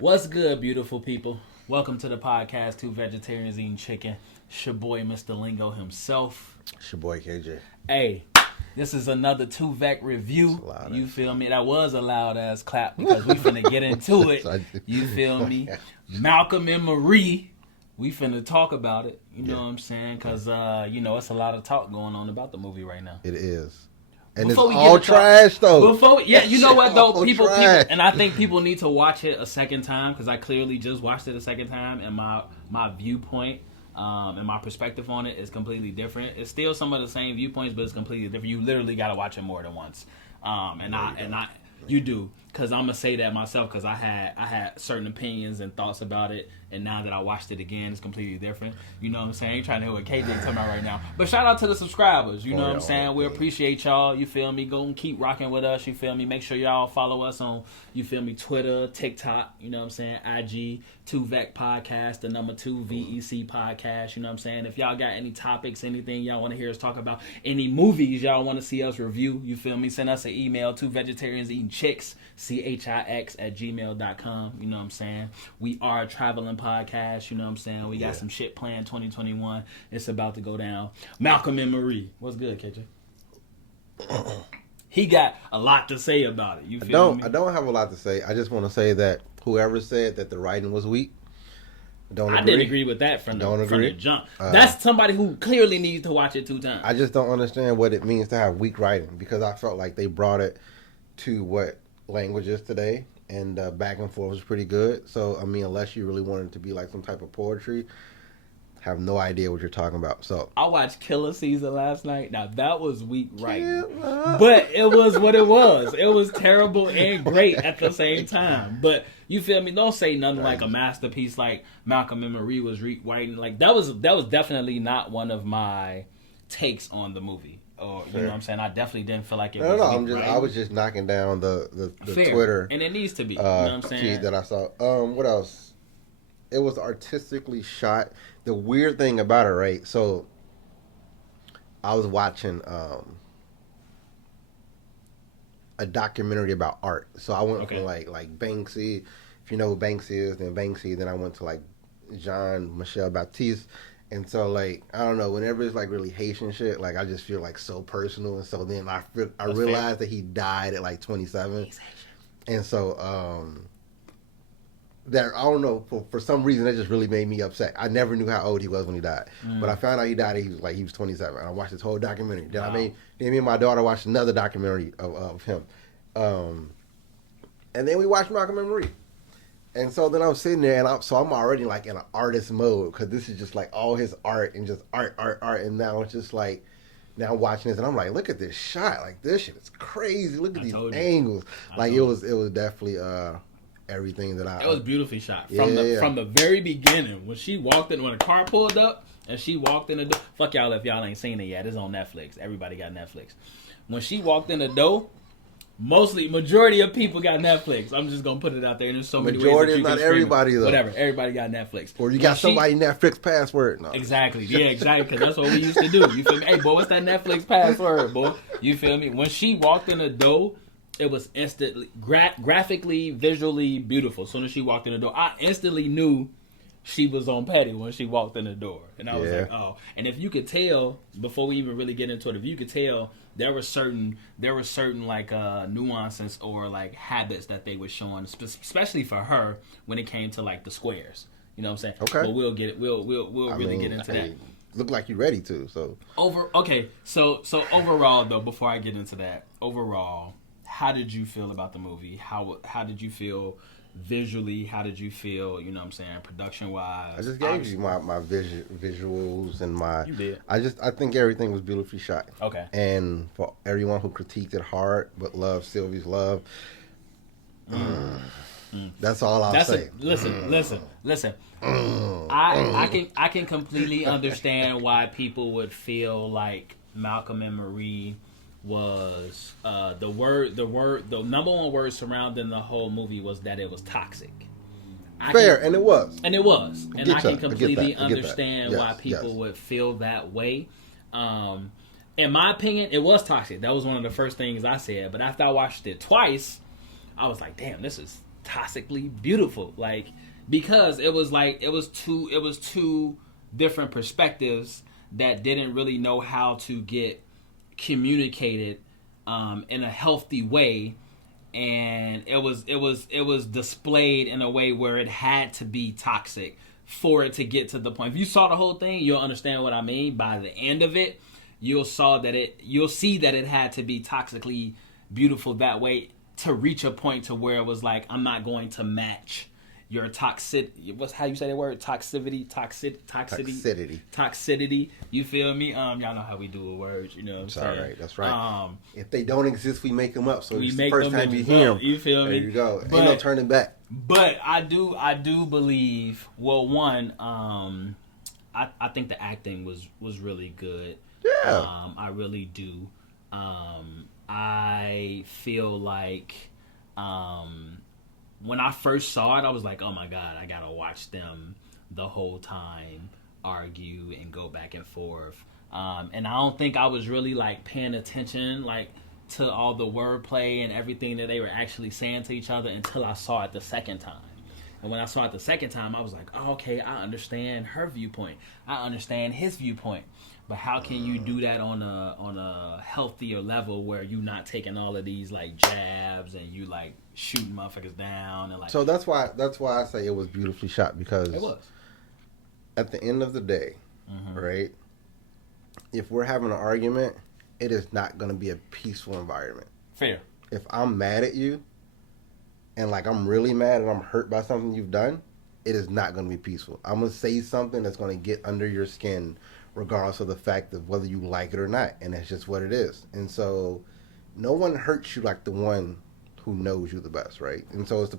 What's good, beautiful people? Welcome to the podcast, Two Vegetarians Eating Chicken. It's your boy, Mr. Lingo himself. It's your boy KJ. Hey, this is another Two Vec review. You feel me? That was a loud ass clap because we finna get into it. You feel me? Malcolm and Marie. We finna talk about it. You know what I'm saying? Because, it's a lot of talk going on about the movie right now. It is. And Before it's all trash, though. You know what, though? People, and I think people need to watch it a second time because I clearly just watched it a second time, and my viewpoint and my perspective on it is completely different. It's still some of the same viewpoints, but it's completely different. You literally got to watch it more than once. You do, because I'm gonna say that myself because I had certain opinions and thoughts about it, and now that I watched it again, it's completely different. You know what I'm saying? I ain't trying to hear what KJ talking about right now, but shout out to the subscribers. You know what I'm saying? We appreciate y'all. You feel me? Go and keep rocking with us. You feel me? Make sure y'all follow us on, you feel me, Twitter, TikTok. You know what I'm saying? IG, 2Vec Podcast, the number 2 VEC Podcast. You know what I'm saying? If y'all got any topics, anything y'all want to hear us talk about, any movies y'all want to see us review, you feel me? Send us an email to vegetarianseatingchicks, CHIX@gmail.com. You know what I'm saying? We are a traveling podcast. You know what I'm saying? We got some shit planned 2021. It's about to go down. Malcolm and Marie. What's good, KJ? He got a lot to say about it. You feel me? I don't have a lot to say. I just want to say that whoever said that the writing was weak, I didn't agree with that from the jump. That's somebody who clearly needs to watch it 2 times. I just don't understand what it means to have weak writing because I felt like they brought it to what language is today, and back and forth was pretty good. So, I mean, unless you really wanted it to be like some type of poetry, have no idea what you're talking about. So I watched Killer Season last night. Now that was weak writing, but it was what it was. It was terrible and great at the same time. But you feel me? Don't say nothing like a masterpiece like Malcolm and Marie was writing. Like that was definitely not one of my takes on the movie. Or you know what I'm saying? I definitely didn't feel like it was. I was just knocking down the Twitter, and it needs to be. You know what I'm saying? Feed that I saw. What else? It was artistically shot. The weird thing about it, right? So I was watching a documentary about art. So I went from like Banksy. If you know who Banksy is, then Banksy. Then I went to like Jean-Michel Baptiste. And so, like, I don't know, whenever it's, like, really Haitian shit, like, I just feel, like, so personal. And so then I realized that he died at, like, 27. And so, I don't know, for some reason, that just really made me upset. I never knew how old he was when he died. But I found out he died, he was 27. And I watched this whole documentary. Then me and my daughter watched another documentary of him. And then we watched Malcolm and Marie. And so then I'm sitting there, and I'm already like in an artist mode because this is just like all his art and just art. And now it's just like, now I'm watching this, and I'm like, look at this shot. Like, this shit is crazy. Look at these angles. Like, it was definitely everything that I... It was beautifully shot. From the very beginning, when the car pulled up, and she walked in the door... Fuck y'all if y'all ain't seen it yet. It's on Netflix. Everybody got Netflix. When she walked in the door... Majority of people got Netflix. I'm just gonna put it out there. And there's so many ways that you can not everybody though. Whatever, everybody got Netflix. Or you got somebody Netflix password. No. Exactly, yeah, exactly. Because that's what we used to do. You feel me? Hey, boy, what's that Netflix password, boy? You feel me? When she walked in the door, it was instantly graphically, visually beautiful. As soon as she walked in the door, I instantly knew she was on Petty when she walked in the door, and I was like, oh. And if you could tell before we even really get into it, if you could tell. There were certain like nuances or like habits that they were showing, especially for her when it came to like the squares. You know what I'm saying? Okay. But we'll get it. We'll really get into that. Look like you're ready to. So So overall though, before I get into that, how did you feel about the movie? How did you feel visually? How did you feel? You know what I'm saying? Production wise. I just gave you my visuals and my. You did. I think everything was beautifully shot. Okay. And for everyone who critiqued it hard but loved Sylvie's love, that's all I'll say. Listen. I can completely understand why people would feel like Malcolm and Marie was the number one word surrounding the whole movie was that it was toxic. And it was. And I can completely understand why people would feel that way. In my opinion, it was toxic. That was one of the first things I said. But after I watched it twice, I was like, damn, this is toxically beautiful, like, because it was two different perspectives that didn't really know how to get communicated in a healthy way, and it was displayed in a way where it had to be toxic for it to get to the point. If you saw the whole thing, you'll understand what I mean. By the end of it, you'll see that it had to be toxically beautiful that way to reach a point to where it was like, I'm not going to match your what's how you say that word? Toxicity. You feel me? Y'all know how we do with words. You know what I'm saying? All right, that's right. If they don't exist, we make them up. So we it's make the first them time you hear them. You feel me? There you go. Ain't no turning back. But I do believe. Well, one, I think the acting was really good. Yeah. I really do. I feel like when I first saw it, I was like, oh my God, I gotta watch them the whole time argue and go back and forth. And I don't think I was really like paying attention like to all the wordplay and everything that they were actually saying to each other until I saw it the second time. And when I saw it the second time, I was like, oh, okay, I understand her viewpoint. I understand his viewpoint. But how can you do that on a healthier level where you're not taking all of these like jabs and you like shooting motherfuckers down and like? So that's why I say it was beautifully shot, because it was. At the end of the day, right? If we're having an argument, it is not going to be a peaceful environment. Fair. If I'm mad at you, and like I'm really mad and I'm hurt by something you've done, it is not going to be peaceful. I'm going to say something that's going to get under your skin, regardless of the fact of whether you like it or not, and that's just what it is. And so, no one hurts you like the one who knows you the best, right? And so it's the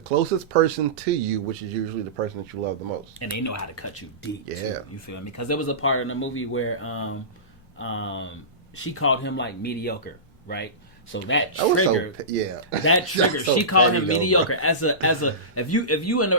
closest person to you, which is usually the person that you love the most. And they know how to cut you deep. Yeah, too, you feel me? Because there was a part in the movie where she called him like mediocre, right? So that trigger, that trigger. So she called him mediocre as a if you in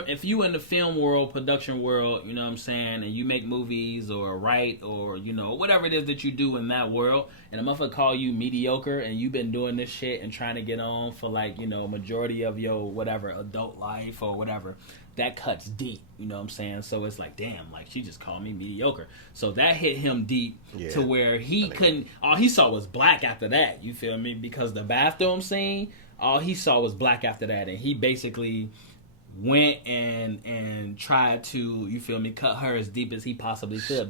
the film world, production world, you know what I'm saying, and you make movies or write or you know whatever it is that you do in that world, and a motherfucker call you mediocre, and you've been doing this shit and trying to get on for like you know majority of your whatever adult life or whatever. That cuts deep, you know what I'm saying? So it's like, damn, like she just called me mediocre. So that hit him deep to where he couldn't, all he saw was black after that, you feel me? Because the bathroom scene, all he saw was black after that. And he basically went and tried to, you feel me, cut her as deep as he possibly could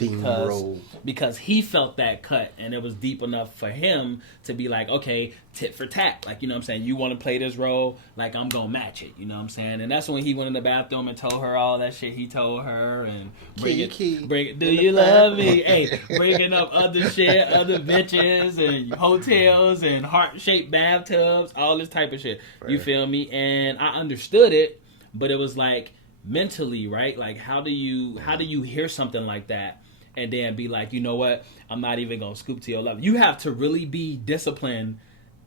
because he felt that cut and it was deep enough for him to be like, okay, tit for tat, like you know what I'm saying, you want to play this role, like I'm gonna match it, you know what I'm saying. And that's when he went in the bathroom and told her all that shit he told her and do you love me? Hey, bringing up other shit, other bitches and hotels and heart-shaped bathtubs, all this type of shit, right. You feel me? And I understood it. But it was like mentally, right? Like how do you hear something like that and then be like, you know what? I'm not even gonna scoop to your level. You have to really be disciplined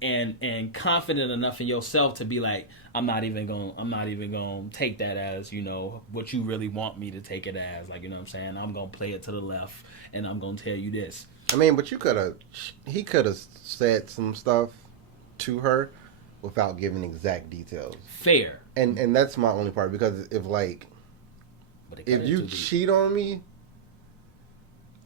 and confident enough in yourself to be like, I'm not even gonna take that as, you know, what you really want me to take it as. Like, you know what I'm saying? I'm gonna play it to the left and I'm gonna tell you this. I mean, but he could have said some stuff to her without giving exact details. Fair. And that's my only part, because if you cheat on me,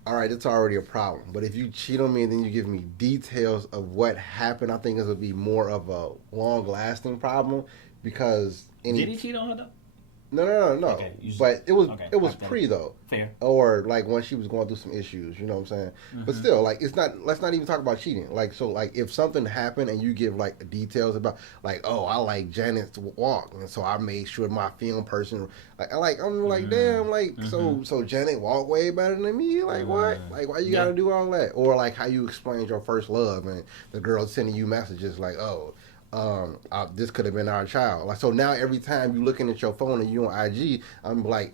all right, it's already a problem. But if you cheat on me and then you give me details of what happened, I think it would be more of a long-lasting problem, because did he cheat on her though? No. Okay, but it was pre though. Fair. Or like when she was going through some issues, you know what I'm saying? Mm-hmm. But still, like let's not even talk about cheating. Like, so like if something happened and you give like details about like, oh, I like Janet's walk, and so I made sure my film person I'm like damn, like so Janet walk way better than me? Like what? Like why you gotta do all that? Or like how you explained your first love and the girl sending you messages like, oh, this could have been our child. Like, so now every time you looking at your phone and you on IG, I'm like,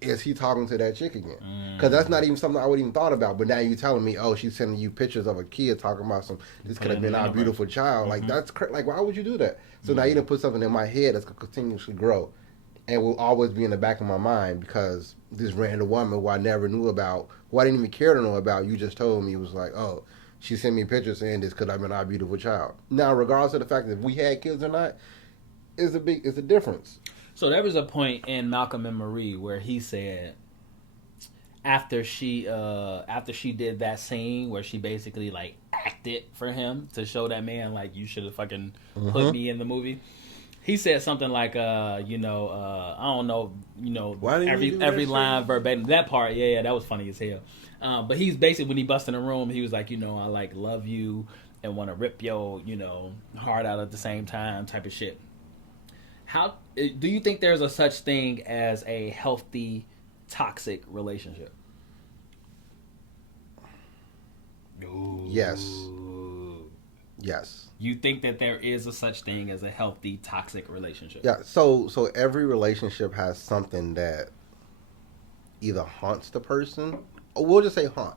is he talking to that chick again? Because that's not even something I would even thought about. But now you telling me, oh, she's sending you pictures of a kid talking about this could have been our beautiful child. Like that's like, why would you do that? So now you done put something in my head that's gonna continuously grow, and will always be in the back of my mind, because this random woman who I never knew about, who I didn't even care to know about, you just told me was like, oh, She sent me pictures saying this could have been our beautiful child. Now, regardless of the fact that if we had kids or not, is a difference. So there was a point in Malcolm and Marie where he said after she did that scene where she basically like acted for him to show that man like you should have fucking put me in the movie. He said something like I don't know, every line verbatim. That part, yeah, that was funny as hell. But he's basically when he bust in the room, he was like, I like love you and want to rip your heart out at the same time type of shit. How do you think there's a such thing as a healthy toxic relationship? Yes. Yes. You think that there is a such thing as a healthy toxic relationship? Yeah. So every relationship has something that either haunts the person, or we'll just say haunt,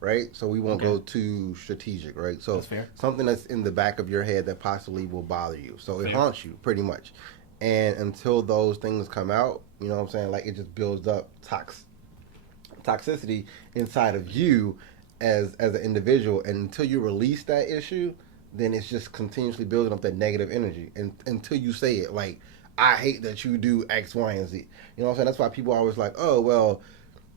right? So we won't go too strategic, right? So that's fair. Something that's in the back of your head that possibly will bother you. So it haunts you pretty much. And until those things come out, you know what I'm saying? Like it just builds up toxicity inside of you as an individual. And until you release that issue, then it's just continuously building up that negative energy. And until you say it, like, I hate that you do X, Y, and Z. You know what I'm saying? That's why people are always like, oh, well,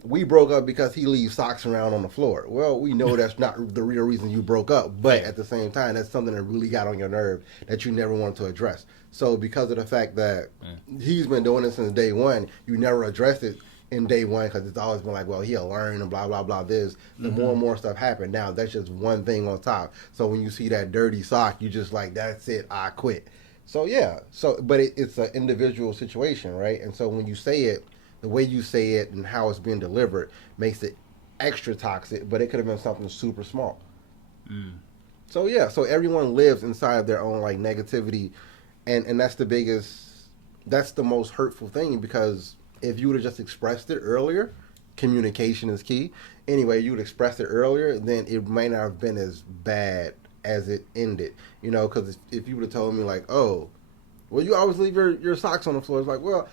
we broke up because he leaves socks around on the floor. Well, we know that's not the real reason you broke up, but at the same time, that's something that really got on your nerve that you never wanted to address. So because of the fact that he's been doing it since day one, you never addressed it in day one because it's always been like, well, he'll learn and blah, blah, blah, this. The more and more stuff happened. Now, that's just one thing on top. So when you see that dirty sock, you just like, that's it, I quit. So, yeah. But it's an individual situation, right? And so when you say it, the way you say it and how it's being delivered makes it extra toxic, but it could have been something super small. So, yeah. So everyone lives inside of their own, like, negativity. And that's that's the most hurtful thing, because if you would have just expressed it earlier, communication is key. Anyway, you would express it earlier, then it might not have been as bad as it ended. Because if you would have told me, like, oh, well, you always leave your socks on the floor. It's like, well,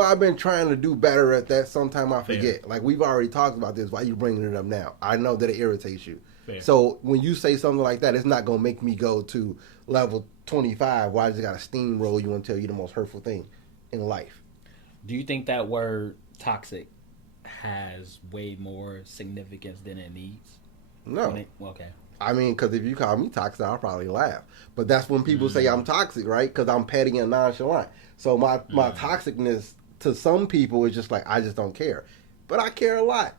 I've been trying to do better at that. Sometime I forget. Fair. Like, we've already talked about this. Why are you bringing it up now? I know that it irritates you. Fair. So when you say something like that, it's not going to make me go to level 25 where I just got to steamroll you and tell you the most hurtful thing in life. Do you think that word toxic has way more significance than it needs? No. Okay. I mean, because if you call me toxic, I'll probably laugh. But that's when people say I'm toxic, right? Because I'm petty and nonchalant. So my toxicness to some people is just like, I just don't care. But I care a lot.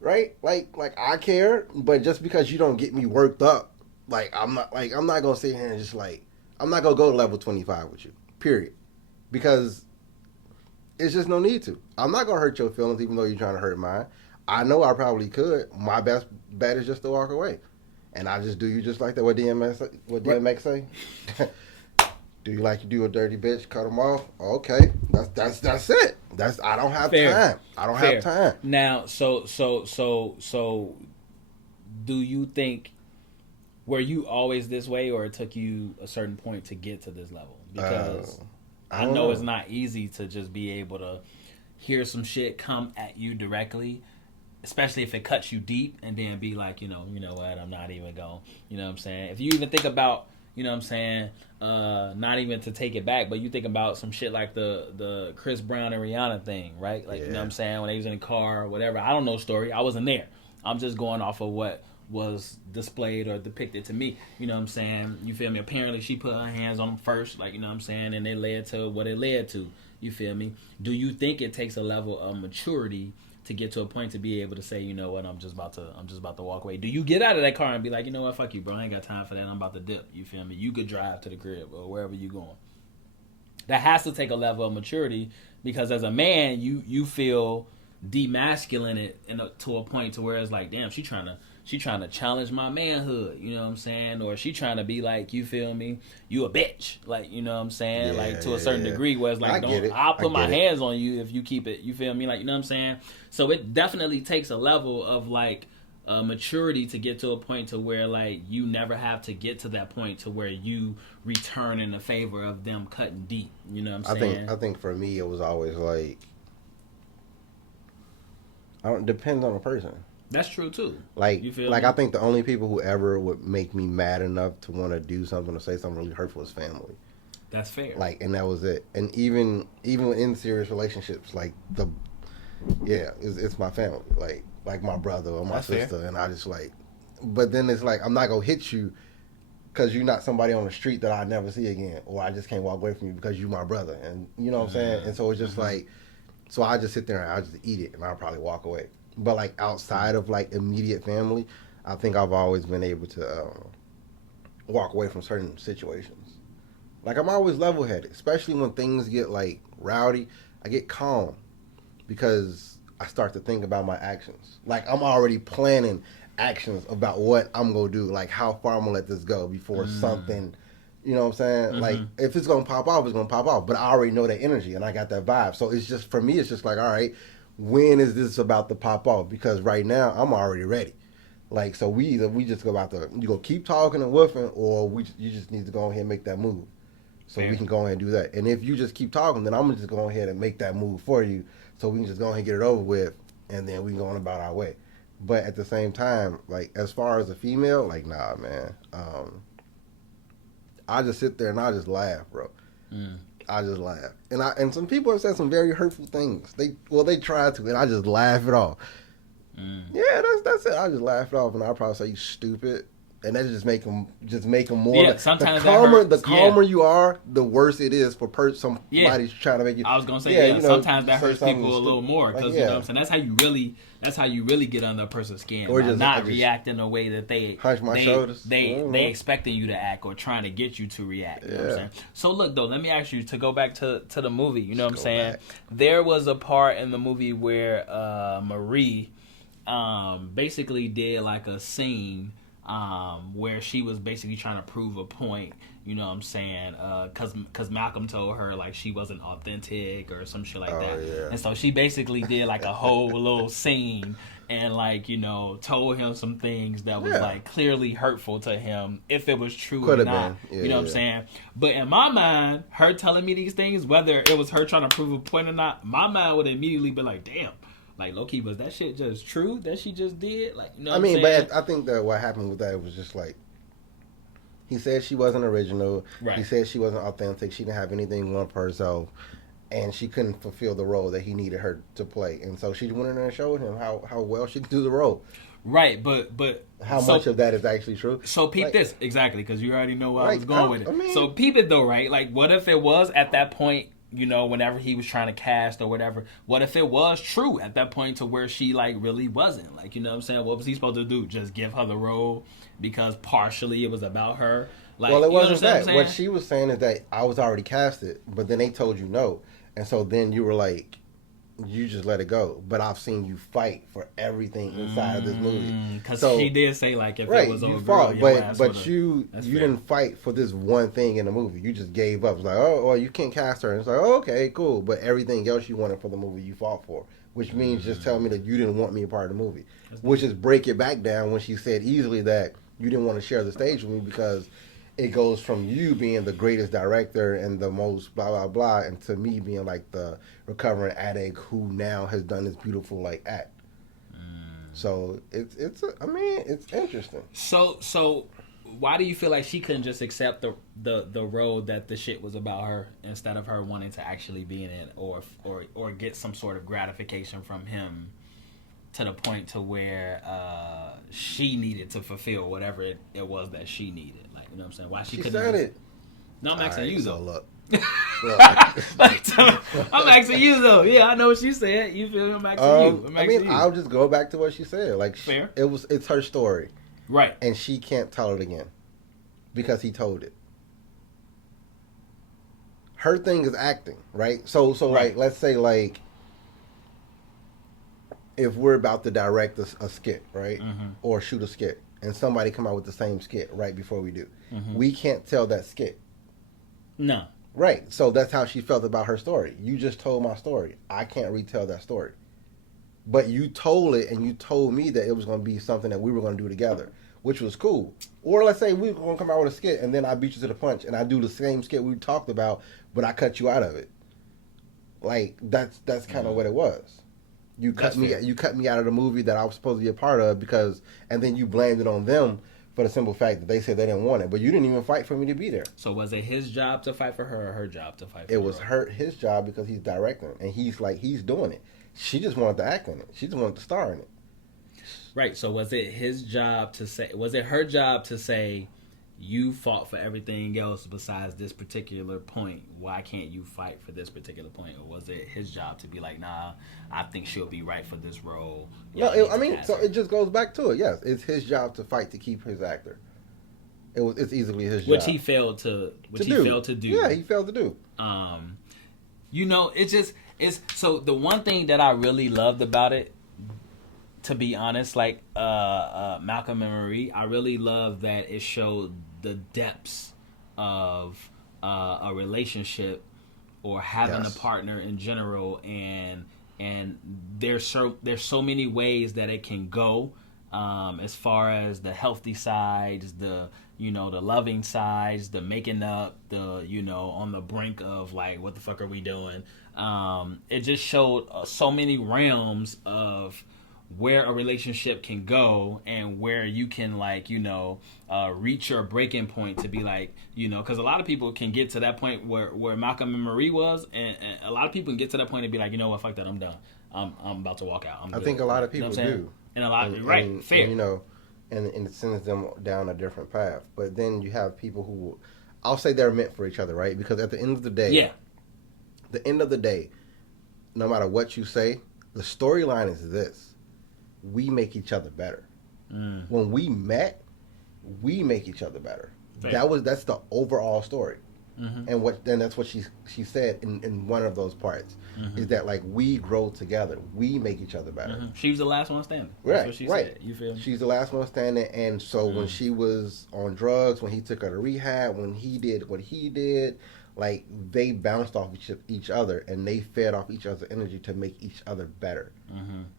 Right? Like I care, but just because you don't get me worked up, I'm not going to sit here and just I'm not going to go to level 25 with you. Period. Because it's just no need to. I'm not going to hurt your feelings even though you're trying to hurt mine. I know I probably could. My best bet is just to walk away. And I just do you just like that. What DMX say? Do you like you do a dirty bitch? Cut them off. Okay, that's it. I don't have time. I don't have time. Now, so do you think, were you always this way, or it took you a certain point to get to this level? Because I know it's not easy to just be able to hear some shit come at you directly, especially if it cuts you deep, and then be like, you know what, I'm not even going, you know what I'm saying? If you even think about, you know what I'm saying, not even to take it back, but you think about some shit like the Chris Brown and Rihanna thing, right? Like, you know what I'm saying, when they was in the car or whatever. I don't know the story. I wasn't there. I'm just going off of what was displayed or depicted to me. You know what I'm saying? You feel me? Apparently she put her hands on him first, like, you know what I'm saying, and it led to what it led to. You feel me? Do you think it takes a level of maturity to get to a point to be able to say, you know what, I'm just about to walk away? Do you get out of that car and be like, you know what, fuck you, bro, I ain't got time for that, I'm about to dip? You feel me? You could drive to the crib or wherever you going. That has to take a level of maturity, because as a man, you feel demasculated to a point to where it's like, damn, she trying to challenge my manhood, you know what I'm saying? Or she trying to be like, you feel me, you a bitch, like, you know what I'm saying? Yeah, like, to a certain degree, where it's like, I'll put my hands on you if you keep it, you feel me? Like, you know what I'm saying? So it definitely takes a level of, like, maturity to get to a point to where, like, you never have to get to that point to where you return in the favor of them cutting deep, you know what I'm saying? I think for me, it was always like, depends on the person. That's true too. Like, You feel like me? I think the only people who ever would make me mad enough to want to do something or say something really hurtful is family. That's fair. Like, and that was it. And even in serious relationships, like it's my family. Like my brother or my That's sister, fair. and I just like. But then it's like I'm not gonna hit you because you're not somebody on the street that I never see again, or I just can't walk away from you because you're my brother, and you know what I'm saying. And so it's just like, so I just sit there and I just eat it, and I'll probably walk away. But like outside of like immediate family, I think I've always been able to walk away from certain situations. Like I'm always level headed, especially when things get like rowdy. I get calm because I start to think about my actions. Like I'm already planning actions about what I'm gonna do, like how far I'm gonna let this go before something. You know what I'm saying? Like if it's gonna pop off, it's gonna pop off. But I already know that energy and I got that vibe. So it's just for me, it's just like, all right, when is this about to pop off? Because right now I'm already ready. Like so we just go about to you go keep talking and woofing, or you just need to go ahead and make that move. So we can go ahead and do that. And if you just keep talking, then I'm gonna just go ahead and make that move for you, so we can just go ahead and get it over with, and then we can go on about our way. But at the same time, like as far as a female, like nah, man. I just sit there and I just laugh, bro. I just laugh, and some people have said some very hurtful things. They tried to, and I just laugh it off. Yeah, that's it. I just laugh it off, and I probably say you stupid. And that just make them more. Yeah, sometimes the calmer you are, the worse it is for somebody's trying to make you. I was gonna say, sometimes that hurts people a little more like, because you know what I'm saying. That's how you really get under a person's skin. Or just not react in a way that they hunch my shoulders. They expecting you to act or trying to get you to react. You know what I'm saying? So look though, let me ask you to go back to the movie. You know what I'm saying? Back. There was a part in the movie where Marie basically did like a scene. Where she was basically trying to prove a point, you know what I'm saying? Cause Malcolm told her like she wasn't authentic or some shit like that. Yeah. And so she basically did like a whole little scene and like, told him some things that was like clearly hurtful to him if it was true Could or have not. been. You know what I'm saying? But in my mind, her telling me these things, whether it was her trying to prove a point or not, my mind would immediately be like, damn. Like, low-key, was that shit just true that she just did? Like, you know what I'm saying? But I think that what happened with that was just like, he said she wasn't original. Right. He said she wasn't authentic. She didn't have anything going for herself. And she couldn't fulfill the role that he needed her to play. And so she went in there and showed him how well she could do the role. Right, but how much of that is actually true? So peep this, exactly, because you already know where I was Like, going with it. So peep it though, right? Like, what if it was at that point, whenever he was trying to cast or whatever, what if it was true at that point to where she, like, really wasn't? Like, you know what I'm saying? What was he supposed to do? Just give her the role because partially it was about her? Like, well, it wasn't that. What What she was saying is that I was already casted, but then they told you no. And so then you were like, you just let it go. But I've seen you fight for everything inside of this movie. Because she did say, like, if it was you over, fought, but you didn't fight for this one thing in the movie. You just gave up. It was like, oh, well, you can't cast her. And it's like, oh, okay, cool. But everything else you wanted for the movie, you fought for. Which means just tell me that you didn't want me a part of the movie. Which is break it back down when she said easily that you didn't want to share the stage with me because it goes from you being the greatest director and the most blah, blah, blah, and to me being like the recovering addict who now has done this beautiful like act. So it's interesting. So why do you feel like she couldn't just accept the role that the shit was about her instead of her wanting to actually be in it or get some sort of gratification from him to the point to where she needed to fulfill whatever it was that she needed? Like, you know what I'm saying? Why she couldn't said it. No, I'm asking you though. Look. I'm asking you though. Yeah, I know what she said. You feel me? I'm asking you. I'll just go back to what she said. Like, fair. It's her story, right? And she can't tell it again because he told it. Her thing is acting, right? So right. Like, let's say like if we're about to direct a skit, right, or shoot a skit, and somebody come out with the same skit right before we do, we can't tell that skit. No. Right. So that's how she felt about her story. You just told my story. I can't retell that story. But you told it, and you told me that it was going to be something that we were going to do together, which was cool. Or let's say we were going to come out with a skit, and then I beat you to the punch, and I do the same skit we talked about, but I cut you out of it. Like, that's kind of what it was. You That's cut me. fair. You cut me out of the movie that I was supposed to be a part of because, and then you blamed it on them for the simple fact that they said they didn't want it, but you didn't even fight for me to be there. So was it his job to fight for her or her job to fight for It her? was his job because he's directing and he's doing it. She just wanted to act in it. She just wanted to star in it. Right. So was it his job to say? Was it her job to say, "You fought for everything else besides this particular point. Why can't you fight for this particular point?" Or was it his job to be like, "Nah, I think she'll be right for this role." No, Y'all need I to mean, cast so her. it just goes back to it. Yes, it's his job to fight to keep his actor. It's easily his job. Which he failed to. Failed to do. Yeah, he failed to do. It's so the one thing that I really loved about it, to be honest, like Malcolm and Marie, I really love that it showed the depths of a relationship or having Yes. a partner in general, and there's so many ways that it can go, as far as the healthy sides, the the loving sides, the making up, the on the brink of like what the fuck are we doing. It just showed so many realms of where a relationship can go and where you can reach your breaking point to be like because a lot of people can get to that point where Malcolm and Marie was, and a lot of people can get to that point and be like, you know what, fuck that, I'm done, I'm about to walk out. I think a lot of people what I'm saying? do, And a lot, and, fair. and it sends them down a different path. But then you have people who, I'll say they're meant for each other, right? Because at the end of the day, no matter what you say, the storyline is this: we make each other better. When we met, we make each other better. Fair. That's the overall story. And that's what she said in one of those parts, is that like we grow together, we make each other better. She was the last one standing. That's Right, what she right. said. You feel me? She's the last one standing, and so when she was on drugs, when he took her to rehab, when he did what he did, like they bounced off each other, and they fed off each other's energy to make each other better.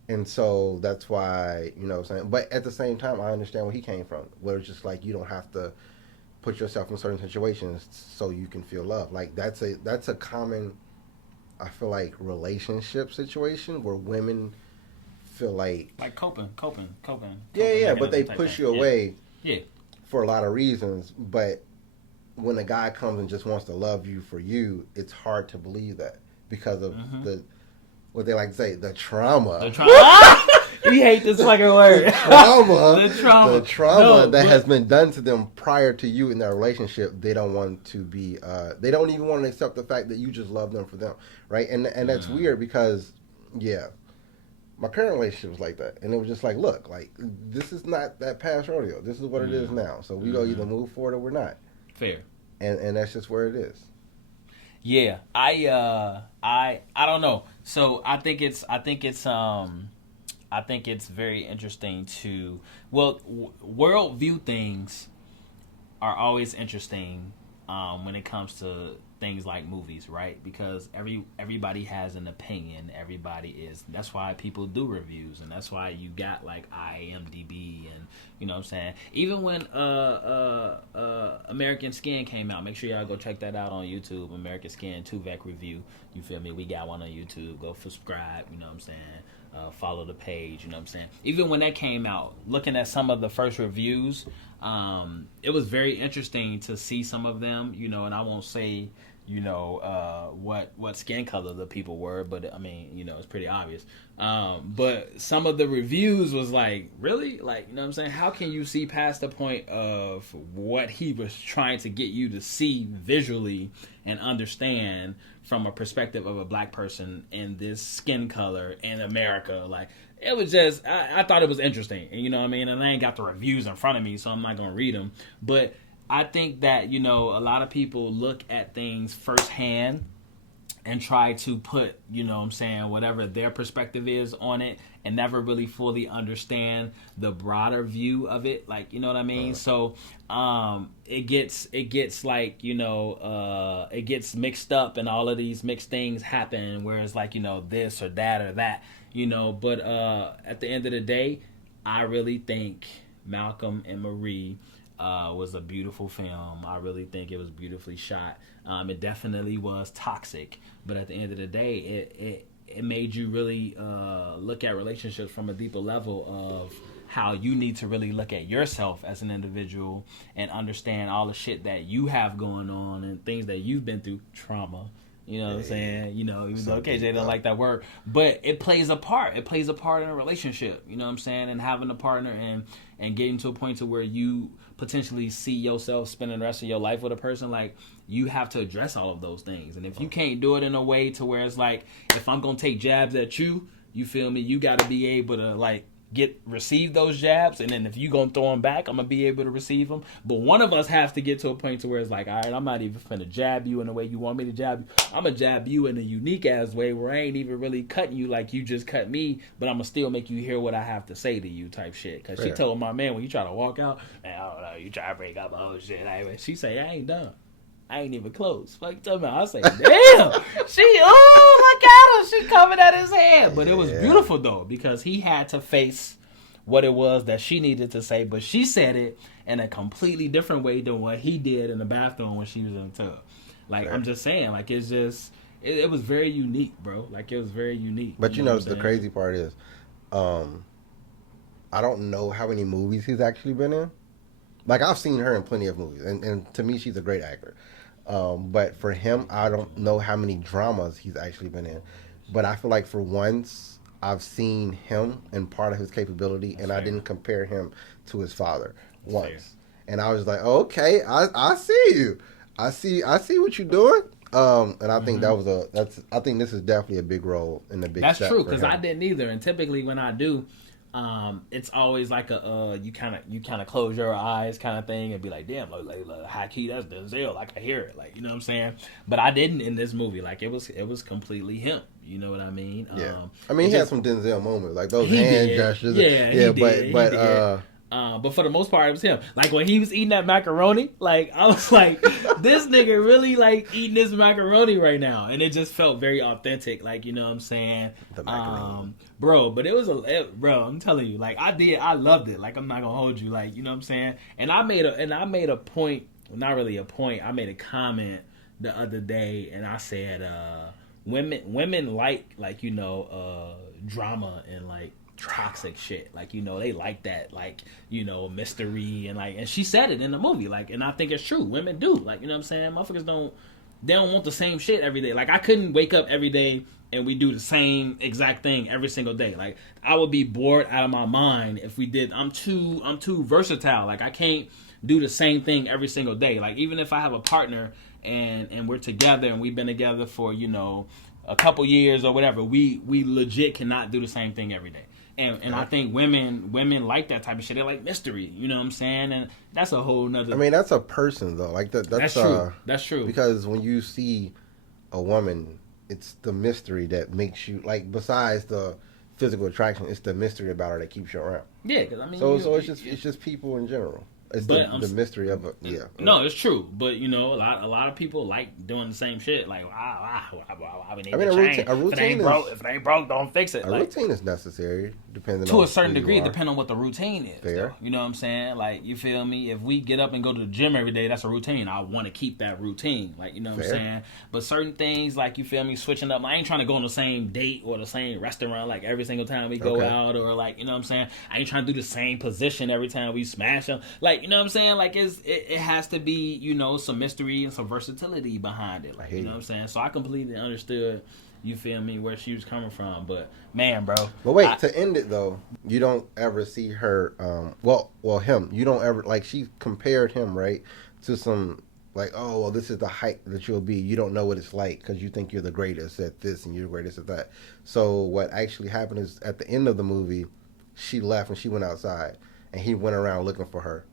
And so that's why what I'm saying. But at the same time, I understand where he came from, where it's just like you don't have to put yourself in certain situations so you can feel love. Like that's a common, I feel like, relationship situation where women feel like coping. yeah, but they push you away Yeah. for a lot of reasons. But when a guy comes and just wants to love you for you, it's hard to believe that because of what they like to say, the trauma. The trauma. We hate this fucking word. The trauma No, that but- has been done to them prior to you in their relationship. They don't want to be. They don't even want to accept the fact that you just love them for them, right? And that's weird because, my current relationship was like that, and it was just like, look, like this is not that past rodeo. This is what it is now. So we gonna either move forward or we're not, Fair. and that's just where it is. Yeah, I don't know. So I think it's very interesting to worldview things are always interesting when it comes to things like movies, right? Because everybody has an opinion. That's why people do reviews, and that's why you got like IMDb, and you know what I'm saying. Even when American Skin came out, make sure y'all go check that out on YouTube. American Skin 2VEC review. You feel me? We got one on YouTube. Go subscribe. You know what I'm saying. Follow the page. You know what I'm saying. Even when that came out, looking at some of the first reviews, it was very interesting to see some of them. And I won't say what skin color the people were, but I mean, it's pretty obvious. But some of the reviews was like, really? Like, you know what I'm saying? How can you see past the point of what he was trying to get you to see visually and understand from a perspective of a black person in this skin color in America? Like, it was just, I thought it was interesting. And you know what I mean? And I ain't got the reviews in front of me, so I'm not going to read them. But I think that, a lot of people look at things firsthand and try to put, whatever their perspective is on it, and never really fully understand the broader view of it. Like, you know what I mean? So, it gets like, it gets mixed up, and all of these mixed things happen where it's like, this or that or that, but, at the end of the day, I really think Malcolm and Marie was a beautiful film. I really think it was beautifully shot. It definitely was toxic, but at the end of the day, it made you really look at relationships from a deeper level of how you need to really look at yourself as an individual and understand all the shit that you have going on and things that you've been through, trauma. You know what I'm saying? You know, even though KJ don't like that word, but it plays a part. It plays a part in a relationship. You know what I'm saying? And having a partner and getting to a point to where you potentially see yourself spending the rest of your life with a person, like, you have to address all of those things. And if you can't do it in a way to where it's like, if I'm gonna take jabs at you, you feel me? You got to be able to like receive those jabs, and then if you gonna throw them back, I'm gonna be able to receive them. But one of us has to get to a point to where it's like, all right, I'm not even finna jab you in the way you want me to jab you. I'm gonna jab you in a unique ass way where I ain't even really cutting you like you just cut me, but I'm gonna still make you hear what I have to say to you, type shit. Cause she told my man, when you try to walk out, man, I don't know, you try to break up my whole shit. Anyway, she say, I ain't done. I ain't even close. Fuck you talking about? I say, damn. Look at her. She coming at his head. But it was beautiful though, because he had to face what it was that she needed to say, but she said it in a completely different way than what he did in the bathroom when she was in the tub. Like, I'm just saying, like, it's just, it was very unique, bro. Like, it was very unique. But you know the crazy part is, I don't know how many movies he's actually been in. Like, I've seen her in plenty of movies, and to me, she's a great actor. But for him, I don't know how many dramas he's actually been in. But I feel like for once, I've seen him and part of his capability, and I didn't compare him to his father once. And I was like, oh, okay, I see you. I see what you're doing. And I think I think this is definitely a big role in the big. That's true, because I didn't either. And typically when I do, it's always like you kind of close your eyes kind of thing and be like, damn, like high key, that's Denzel. Like, I hear it, like, you know what I'm saying. But I didn't in this movie. Like, it was completely him. You know what I mean? Yeah. I mean, he had some Denzel moments, like those hand gestures. Yeah, but for the most part, it was him. Like, when he was eating that macaroni, like, I was like, this nigga really, like, eating this macaroni right now. And it just felt very authentic, like, you know what I'm saying? The macaroni. Bro, but bro, I'm telling you, like, I loved it. Like, I'm not gonna hold you, like, you know what I'm saying? And I made a point, not really a point, I made a comment the other day, and I said, women like, you know, drama and, like, toxic shit. Like, you know, they like that, like, you know, mystery, and, like, and she said it in the movie, like, and I think it's true. Women do, like, you know what I'm saying? Motherfuckers don't want the same shit every day. Like, I couldn't wake up every day and we do the same exact thing every single day. Like, I would be bored out of my mind if we did. I'm too versatile. Like, I can't do the same thing every single day. Like, even if I have a partner and we're together and we've been together for, you know, a couple years or whatever, we legit cannot do the same thing every day. And I think women like that type of shit. They like mystery, you know what I'm saying? And that's a whole nother. I mean, that's a person though. Like that's true. That's true. Because when you see a woman, it's the mystery that makes you, like, besides the physical attraction, it's the mystery about her that keeps you around. Yeah, because I mean, so it's just people in general. It's the mystery of it. Yeah. No, it's true. But, you know, a lot of people like doing the same shit. Like, I need to change. A routine if it ain't broke, don't fix it. A routine is necessary, depending to a certain degree, depending on what the routine is. Fair. You know what I'm saying? Like, you feel me? If we get up and go to the gym every day, that's a routine. I want to keep that routine. Like, you know what I'm saying? But certain things, like, you feel me, switching up. I ain't trying to go on the same date or the same restaurant, like, every single time we go out, or, like, you know what I'm saying? I ain't trying to do the same position every time we smash them. Like, you know what I'm saying? Like, it has to be, you know, some mystery and some versatility behind it. Like, you know what I'm saying? So I completely understood, you feel me, where she was coming from. But, man, bro. But wait, to end it, though, you don't ever see her, him. You don't ever, like, she compared him, right, to some, like, oh, well, this is the height that you'll be. You don't know what it's like because you think you're the greatest at this and you're the greatest at that. So what actually happened is, at the end of the movie, she left and she went outside, and he went around looking for her.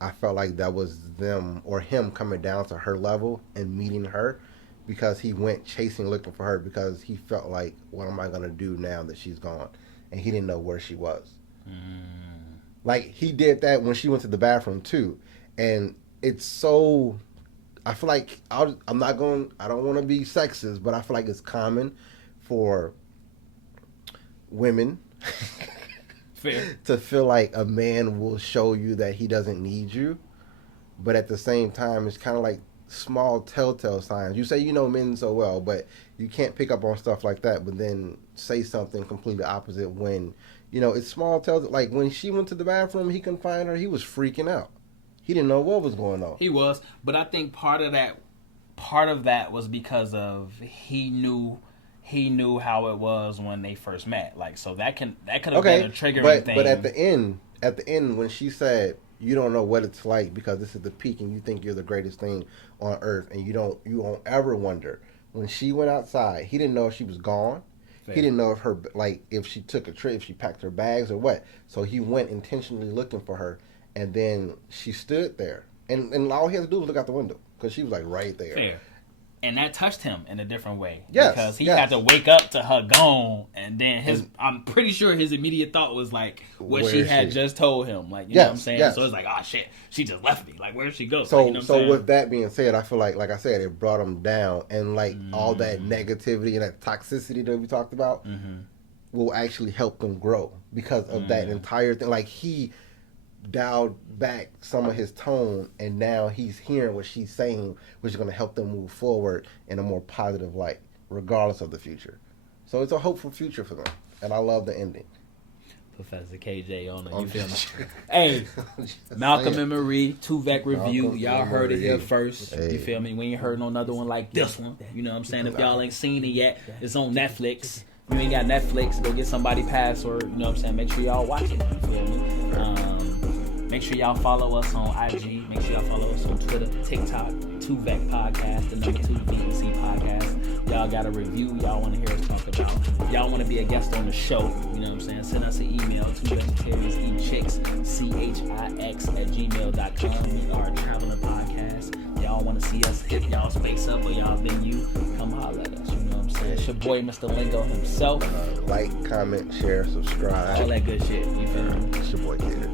I felt like that was them or him coming down to her level and meeting her, because he went chasing, looking for her, because he felt like, what am I going to do now that she's gone? And he didn't know where she was. Like, he did that when she went to the bathroom too. And it's so, I feel like, I don't want to be sexist, but I feel like it's common for women to feel like a man will show you that he doesn't need you, but at the same time, it's kind of like small telltale signs. You say you know men so well, but you can't pick up on stuff like that, but then say something completely opposite when, it's small telltale. Like when she went to the bathroom, he couldn't find her, he was freaking out. He didn't know what was going on. He was, but I think part of that was because of he knew how it was when they first met. Like, so that could have been a triggering thing. But at the end when she said, you don't know what it's like because this is the peak and you think you're the greatest thing on earth and you won't ever wonder. When she went outside, he didn't know if she was gone. Fair. He didn't know if she took a trip, if she packed her bags or what. So he went intentionally looking for her, and then she stood there. And all he had to do was look out the window because she was like right there. Fair. And that touched him in a different way. Yes. Because he had to wake up to her gone, and then I'm pretty sure his immediate thought was like what she had just told him. Like, you know what I'm saying? Yes. So it's like, oh shit, she just left me. Like, where did she go? So, like, you know with that being said, I feel like I said, it brought him down, and all that negativity and that toxicity that we talked about will actually help them grow because of that entire thing. Like, he dialed back some of his tone, and now he's hearing what she's saying, which is going to help them move forward in a more positive light, regardless of the future. So it's a hopeful future for them, and I love the ending. Professor KJ on it, you feel me? Hey, Malcolm and Marie, Tuvek review. Y'all heard it here first. Hey. You feel me? We ain't heard no another one like this one. You know what I'm saying? If y'all ain't seen it yet, it's on Netflix. If you ain't got Netflix, go get somebody password. You know what I'm saying? Make sure y'all watch it. You feel me? Make sure y'all follow us on IG. Make sure y'all follow us on Twitter, TikTok, Tuvek Podcast, the number 2 VEC Podcast. Y'all got a review y'all want to hear us talk about. If y'all want to be a guest on the show, you know what I'm saying? Send us an email, tuvegetaries@gmail.com. We are a traveling podcast. Y'all want to see us hit y'all space up or y'all venue, come holler at us. You know what I'm saying? It's your boy, Mr. Lingo himself. Like, comment, share, subscribe. All that good shit. You feel me? It's your boy, Gator.